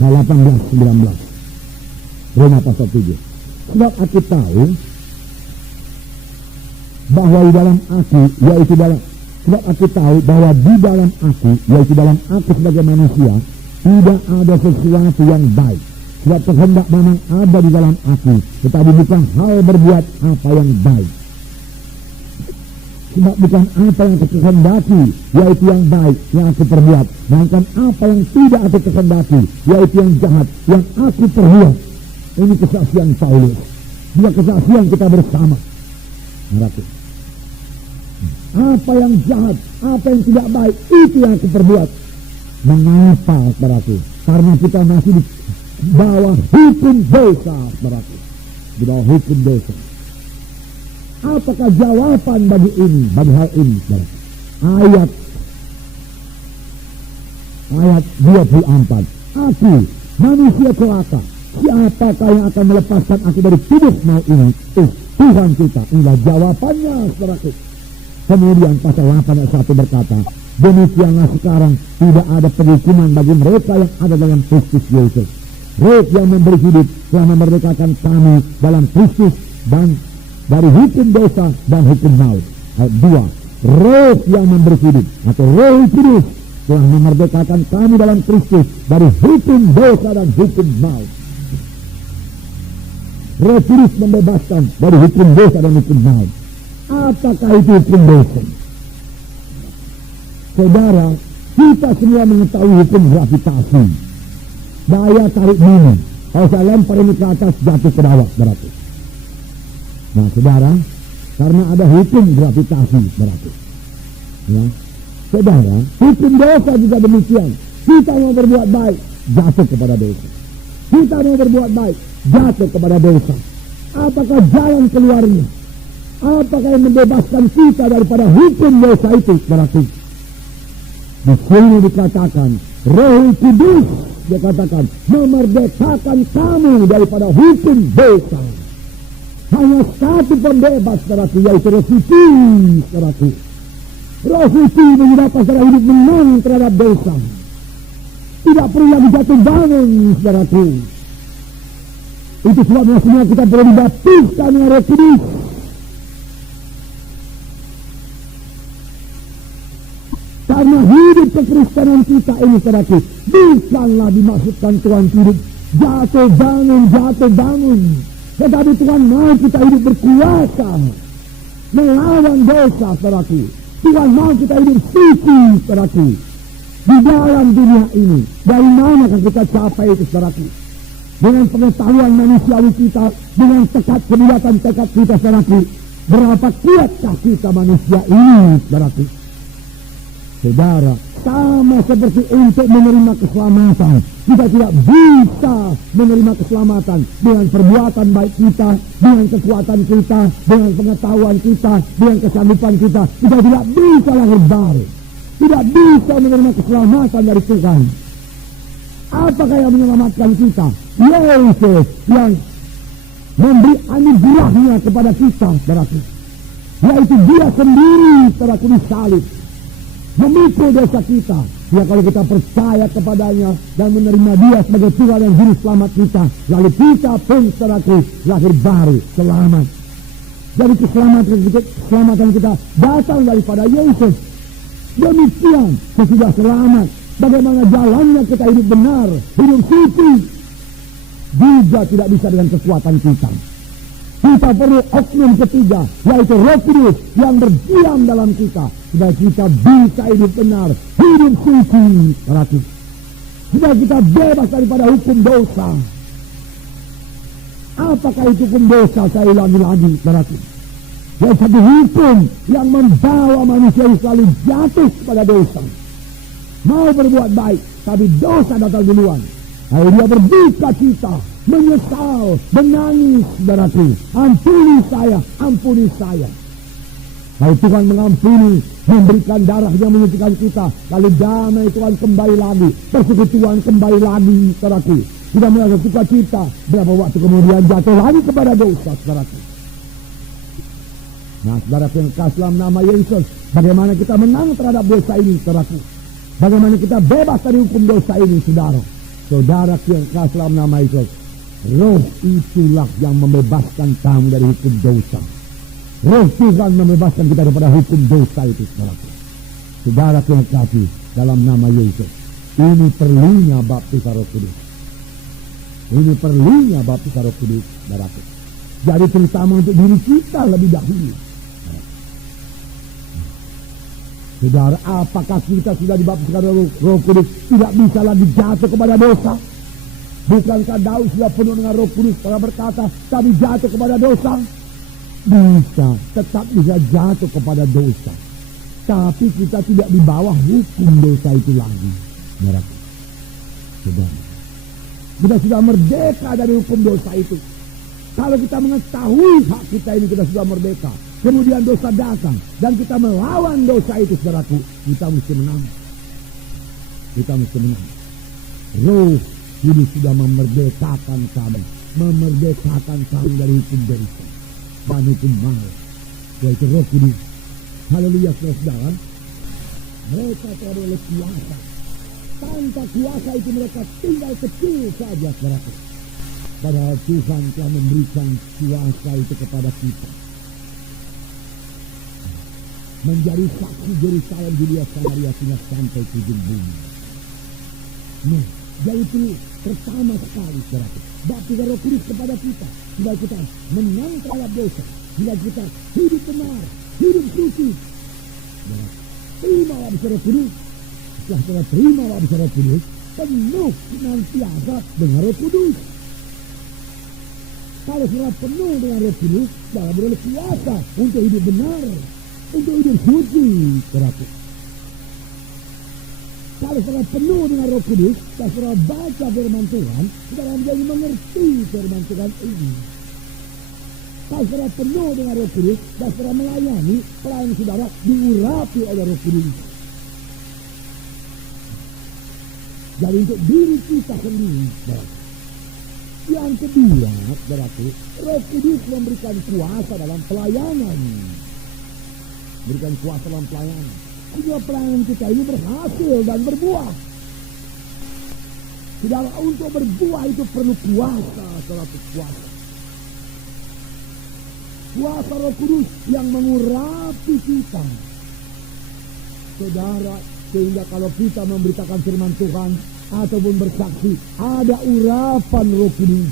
Nah, 18-19. Roma pasal 7. Sebab aku tahu bahwa di dalam aku, yaitu dalam, sebab aku tahu bahwa di dalam aku, yaitu dalam aku sebagai manusia, tidak ada sesuatu yang baik. Sebab kehendak memang ada di dalam aku, tetapi bukan hal berbuat apa yang baik. Sebab bukan apa yang aku kehendaki, yaitu yang baik, yang aku perbuat. Melainkan apa yang tidak aku kehendaki, yaitu yang jahat, yang aku perbuat. Ini kesaksian Paulus. Dia kesaksian kita bersama. Ngerti? Apa yang jahat, apa yang tidak baik, itu yang aku perbuat. Mengapa, saudaraku? Karena kita masih di bawah hukum dosa, saudaraku. Di bawah hukum dosa. Apakah jawaban bagi ini, bagi hal ini, saudaraku? Ayat 24. Aku, manusia celaka. Siapakah yang akan melepaskan aku dari tubuh maut ini? Tuhan kita. Inilah jawabannya, saudaraku. Kemudian pasal 8 ayat 1 berkata, demikianlah sekarang tidak ada penghukuman bagi mereka yang ada dalam Kristus Yesus. Roh yang memberi hidup telah memerdekakan kami dalam Kristus dan dari hukum dosa dan hukum maut. Ayat 2, roh yang memberi hidup atau Roh Kudus telah memerdekakan kami dalam Kristus dari hukum dosa dan hukum maut. Roh Kudus membebaskan dari hukum dosa dan hukum maut. Apakah itu hukum dosa? Saudara, kita semua mengetahui hukum gravitasi. Daya tarik bumi. Kalau saya lempar ini ke atas, jatuh ke bawah, berarti. Nah, saudara, karena ada hukum gravitasi, berarti. Ya. Saudara, hukum dosa juga demikian. Kita mau berbuat baik, jatuh kepada dosa. Kita mau berbuat baik, jatuh kepada dosa. Apakah jalan keluarnya? Apakah yang membebaskan kita daripada hukum dosa itu? Berarti di sini dikatakan Roh Kudus, dia katakan memerdekakan kamu daripada hukum dosa. Hanya satu pembebas, saudaraku, yaitu Roh Suci, saudaraku. Roh Suci menyebabkan saudara hidup menang terhadap dosa. Tidak perlu lagi jatuh bangun, saudaraku. Itu sebabnya semua kita perlu dibaptiskan oleh Roh Kudus. Karena hidup kekristenan kita ini, saudaraku, bukanlah dimaksudkan Tuhan hidup jatuh bangun. Tetapi Tuhan mau kita hidup berkuasa melawan dosa, saudaraku. Tuhan mau kita hidup suci, saudaraku. Di dalam dunia ini, dari mana akan kita capai itu, saudaraku? Dengan pengetahuan manusiawi kita, dengan tekad kebuatan tekad kita, saudaraku. Berapa kuatkah kita manusia ini, saudaraku? Saudara, sama seperti untuk menerima keselamatan, kita tidak bisa menerima keselamatan dengan perbuatan baik kita, dengan kekuatan kita, dengan pengetahuan kita, dengan kesanggupan kita. Kita tidak bisa lahir baru, tidak bisa menerima keselamatan dari Tuhan. Apakah yang menyelamatkan kita? Yesus yang memberi anugerahnya kepada kita, saudaraku. Yaitu dia sendiri, saudaraku, disalib, memikul dosa kita. Ya, kalau kita percaya kepadanya dan menerima dia sebagai Tuhan dan Juru Selamat kita, lalu kita pun, saudaraku, lahir baru, selamat. Jadi keselamatan kita datang daripada Yesus. Demikian sesudah selamat, bagaimana jalannya kita hidup benar, hidup suci, juga tidak bisa dengan kekuatan kita. Kita perlu oknum ketiga, yaitu Roh Kudus yang berdiam dalam kita, supaya kita bisa hidup benar, hidup suci, supaya kita bebas daripada hukum dosa. Apakah itu hukum dosa? Saya ulangi lagi, saudaraku. Yang satu hukum yang membawa manusia selalu jatuh pada dosa. Mau berbuat baik, tapi dosa datang duluan. Lalu dia berduka cita, menyesal, menangis, saudaraku. Ampuni saya. Lalu Tuhan mengampuni, memberikan darah yang menyucikan kita. Lalu damai Tuhan kembali lagi, persekutuan kembali lagi, saudaraku. Kita merasa suka cita, berapa waktu kemudian jatuh lagi kepada dosa, saudaraku. Nah, saudara yang kasih dalam nama Yesus, bagaimana kita menang terhadap dosa ini, saudaraku? Bagaimana kita bebas dari hukum dosa ini, saudara? Saudara yang kasih dalam nama Yesus, Roh itulah yang membebaskan kamu dari hukum dosa. Roh Tuhan membebaskan kita daripada hukum dosa itu, saudara. Saudara yang kasih dalam nama Yesus, ini perlunya baptisan Roh Kudus. Ini perlunya baptisan Roh Kudus, saudaraku. Jadi terutama untuk diri kita lebih dahulu. Saudara, apakah kita sudah dibaptiskan Roh Kudus tidak bisa lagi jatuh kepada dosa? Bukankah Daud sudah penuh dengan Roh Kudus pada berkata, tapi jatuh kepada dosa? Bisa, tetap bisa jatuh kepada dosa. Tapi kita tidak di bawah hukum dosa itu lagi. Saudara, kita sudah merdeka dari hukum dosa itu. Kalau kita mengetahui hak kita ini, kita sudah merdeka. Kemudian dosa datang dan kita melawan dosa itu, saudaraku, kita mesti menang. Kita mesti menang. Roh Kudus sudah memerdekakan kami, dari hukum dosa dan hukum maut, yaitu Roh Kudus. Haleluya, saudara. Mereka telah oleh kuasa. Tanpa kuasa itu mereka tinggal kecil saja, saudaraku. Padahal Tuhan telah memberikan kuasa itu kepada kita. Menjadi saksi Yerusalem, Yudea, Samaria, sampai ke ujung bumi. Nah, jadi itu pertama sekali, saudara. Baptisan Roh Kudus kepada kita, bila kita menang terhadap dosa, bila kita hidup benar, hidup suci. Terima baptisan Roh Kudus. Setelah kita terima baptisan Roh Kudus, penuh senantiasa dengan Roh Kudus. Kalau sudah penuh dengan Roh Kudus, dalam beroleh kuasa untuk hidup benar, untuk hidup suci, saudara. Kalau sudah penuh dengan Roh Kudus, kita sudah baca firman Tuhan, kita akan menjadi mengerti firman Tuhan ini. Kalau sudah penuh dengan Roh Kudus, kita sudah melayani, pelayanan saudara diurapi oleh Roh Kudus. Jadi untuk diri kita sendiri, saudara. Yang kedua, saudaraku, Roh Kudus memberikan kuasa dalam pelayanan. Berikan kuasa dalam pelayanan. Sehingga pelayanan kita ini berhasil dan berbuah. Saudara, untuk berbuah itu perlu kuasa, saudara, kuasa. Kuasa Roh Kudus yang mengurapi kita. Saudara, sehingga kalau kita memberitakan firman Tuhan ataupun bersaksi, ada urapan Roh Kudus.